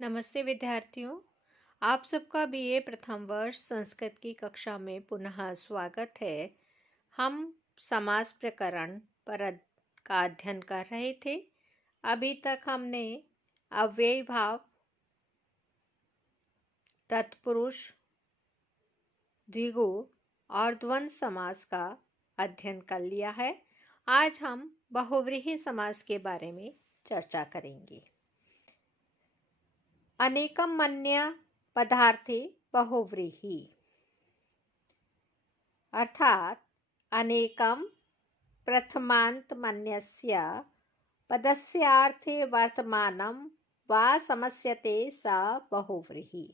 नमस्ते विद्यार्थियों। आप सबका बीए प्रथम वर्ष संस्कृत की कक्षा में पुनः स्वागत है। हम समास प्रकरण का अध्ययन कर रहे थे। अभी तक हमने अव्ययी भाव, तत्पुरुष, द्विगु और द्वंद्व समास का अध्ययन कर लिया है। आज हम बहुव्रीहि समास के बारे में चर्चा करेंगे। अनेकम मन्य पदार्थे बहुव्रीहि अर्थात अनेकम प्रथमांत मन्यस्य पदस्यार्थे वर्तमानम वा समस्यते सा बहुव्रीहि।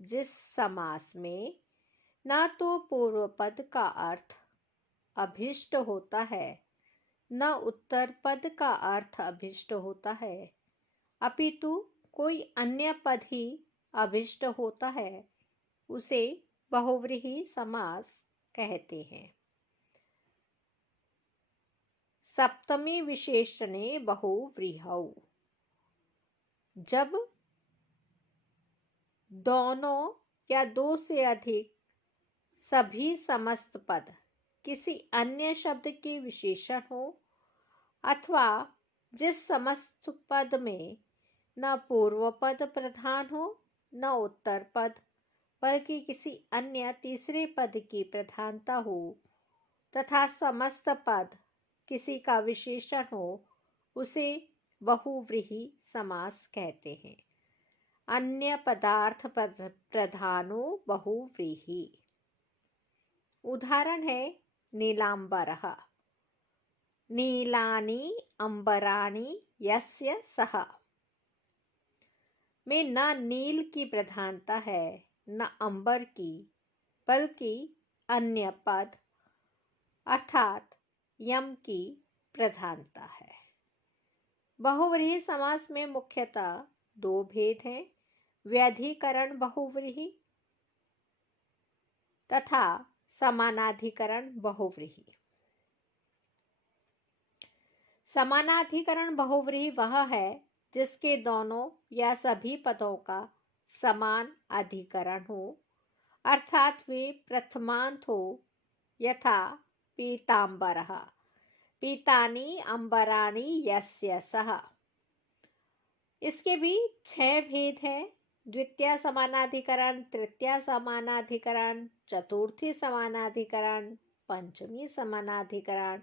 जिस समास में न तो पूर्व पद का अर्थ अभिष्ट होता है, न उत्तर पद का अर्थ अभिष्ट होता है, अपितु कोई अन्य पद ही अभिष्ट होता है, उसे बहुव्रीहि समास कहते हैं। सप्तमी विशेषणे बहुव्रीहौ। जब दोनों या दो से अधिक सभी समस्त पद किसी अन्य शब्द के विशेषण हो, अथवा जिस समस्त पद में न पूर्व पद प्रधान हो न उत्तर पद, बल्कि किसी अन्य तीसरे पद की प्रधानता हो, तथा समस्त पद किसी का विशेषण हो, उसे बहुव्रीहि समास कहते हैं। अन्य पदार्थ प्रधानो बहुव्रीहि। उदाहरण है नीलांबरः। नीलानि अंबराणि यस्य सः में न नील की प्रधानता है न अंबर की, बल्कि अन्य पद अर्थात यम की प्रधानता है। बहुव्रीहि समास में मुख्यतः दो भेद हैं, व्यधिकरण बहुव्रीहि तथा समानाधिकरण बहुव्रीहि। समानाधिकरण बहुव्रीहि वह है जिसके दोनों या सभी पदों का समान अधिकरण हो, अर्थात वे प्रथमांत हो, यथा पीतांबरः पीतानि अंबराणि यस्य सः। इसके भी 6 भेद हैं, द्वितीय समानाधिकरण, तृतीय समानाधिकरण, चतुर्थी समानाधिकरण, पंचमी समानाधिकरण,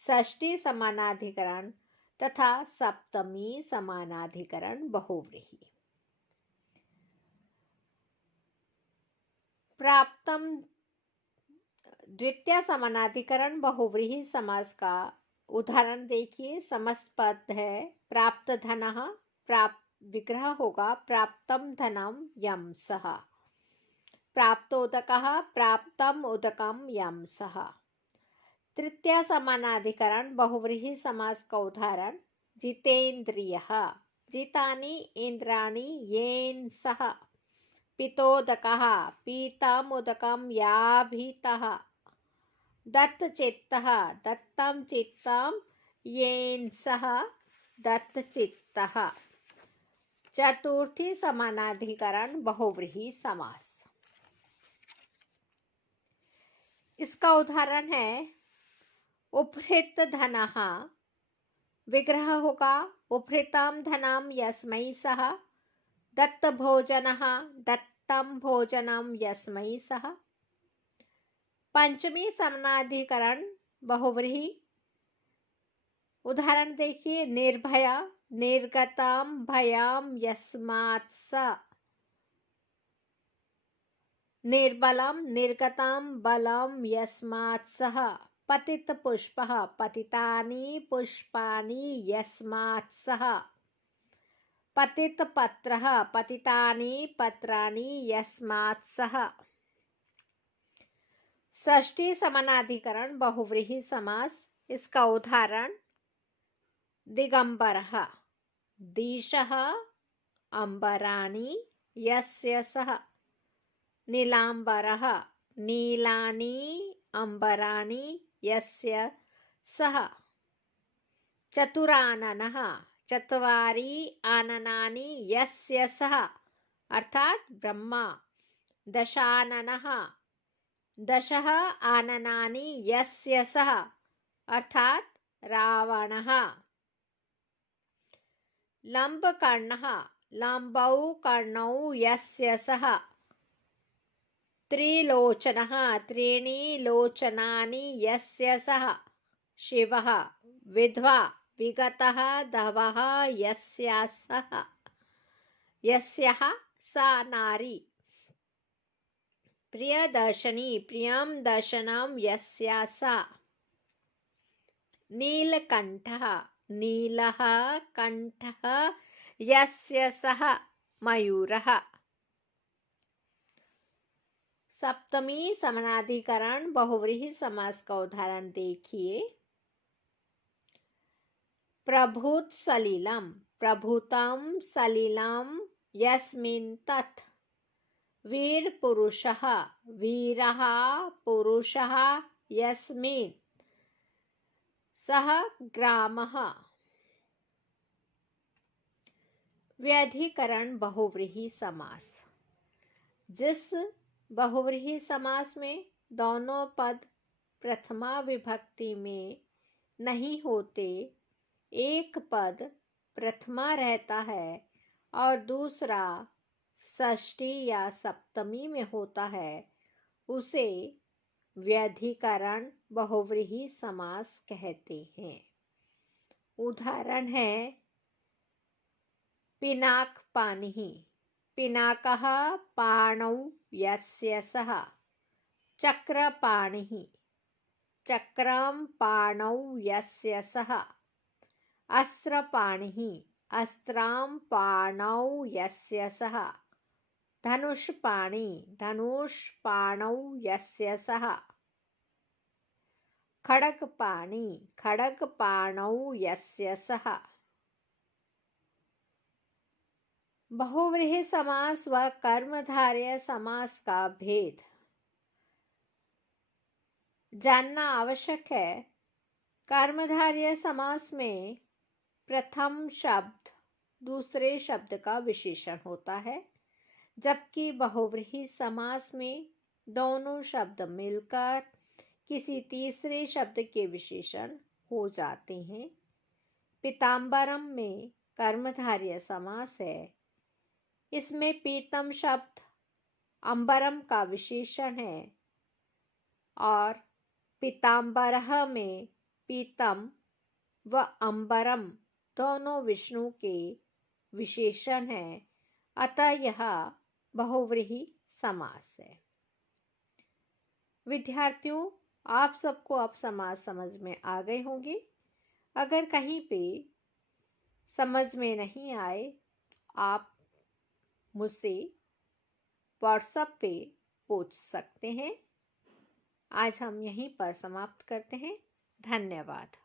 षष्ठी समानाधिकरण तथा सप्तमी समानाधिकरण बहुव्रीहि। प्राप्तम द्वितीय समानाधिकरण बहुव्रीहि समास का उदाहरण देखिए। समस्त पद है प्राप्त धनः, प्राप्त विग्रह होगा प्राप्तम धनम यम सः, प्राप्तोदकः प्राप्तम उदकम यम सः। तृतीय समानाधिकरण बहुव्रीहि समास का उदाहरण जितेन्द्रियः, जितानि इन्द्राणि येन सः, पितोदकः पीतम उदकम याभितः, दत्तचित्तः दत्तं चित्तं येन सः दत्तचित्तः। चतुर्थी समानाधिकरण बहुव्रीहि समास। इसका उदाहरण है उपहृत धनः, विग्रह होगा उपहृतं धनं यस्मै सः, दत्त भोजनः दत्तं भोजनं यस्मै सः। पंचमी समानाधिकरण बहुव्रीहि। उदाहरण देखिए निर्भया निर्गतं भयं यस्मात् स, निर्बलं निर्गतं बलं यस्मात् सः, पतित पुष्पः पतितानि पुष्पाणि यस्मात् सः, पतित पत्रः पतितानि पत्राणि यस्मात् सः। षष्ठी समानाधिकरण बहुव्रीहि समास। इसका उदाहरण दिगंबरः दिशः अंबराणि यस्य सः, नीलांबरः नीलानि अंबराणि यस्य सः, चतुराननः चत्वारि आननानि यस्य सः अर्थात ब्रह्मा। दशाननः दशः आननानि यस्य सः अर्थात रावणः। लंबकर्णः लंबौ कर्णौ यस्य सः। त्रिलोचनः त्रीणि लोचनानि यस्य सः शिवः। विधवा विगतः धवः यस्याः सा नारी। प्रियदर्शनी प्रियं दर्शनं यस्या सा। नीलकंठः नीलः कंठः यस्य सः मयूरः। सप्तमी समानाधिकरण बहुव्रीहि समास का उदाहरण देखिए। प्रभुत सलिलम प्रभुतम सलिलम यस्मिन् तत्। वीर पुरुषः वीरः पुरुषः यस्मिन् सः ग्रामः। व्यधिकरण बहुव्रीहि समास। जिस बहुव्रीहि समास में दोनों पद प्रथमा विभक्ति में नहीं होते, एक पद प्रथमा रहता है और दूसरा षष्ठी या सप्तमी में होता है, उसे व्यधिकरण बहुव्रीहि समास कहते हैं। उदाहरण है पिनाक पानिः पिनाकः पाणौ यस्य सः। चक्रपाणिः चक्रं पाणौ यस्य सः। अस्त्रपाणिः अस्त्रं पाणौ यस्य सः। धनुष्पाणि धनुष्पाणौ यस्य सः। खड्गपाणि खड्गपाणौ यस्य सः। बहुव्रीहि समास व कर्मधारय समास का भेद जानना आवश्यक है। कर्मधारय समास में प्रथम शब्द दूसरे शब्द का विशेषण होता है, जबकि बहुव्रीहि समास में दोनों शब्द मिलकर किसी तीसरे शब्द के विशेषण हो जाते हैं। पीताम्बरम में कर्मधारय समास है। इसमें पीतम शब्द अंबरम का विशेषण है और पीताम्बरः में पीतम व अंबरम दोनों विष्णु के विशेषण हैं, अतः यह बहुव्रीहि समास है। विद्यार्थियों, आप सबको अब समास समझ में आ गए होंगे। अगर कहीं पे समझ में नहीं आए, आप मुझसे व्हाट्सएप पे पूछ सकते हैं। आज हम यहीं पर समाप्त करते हैं। धन्यवाद।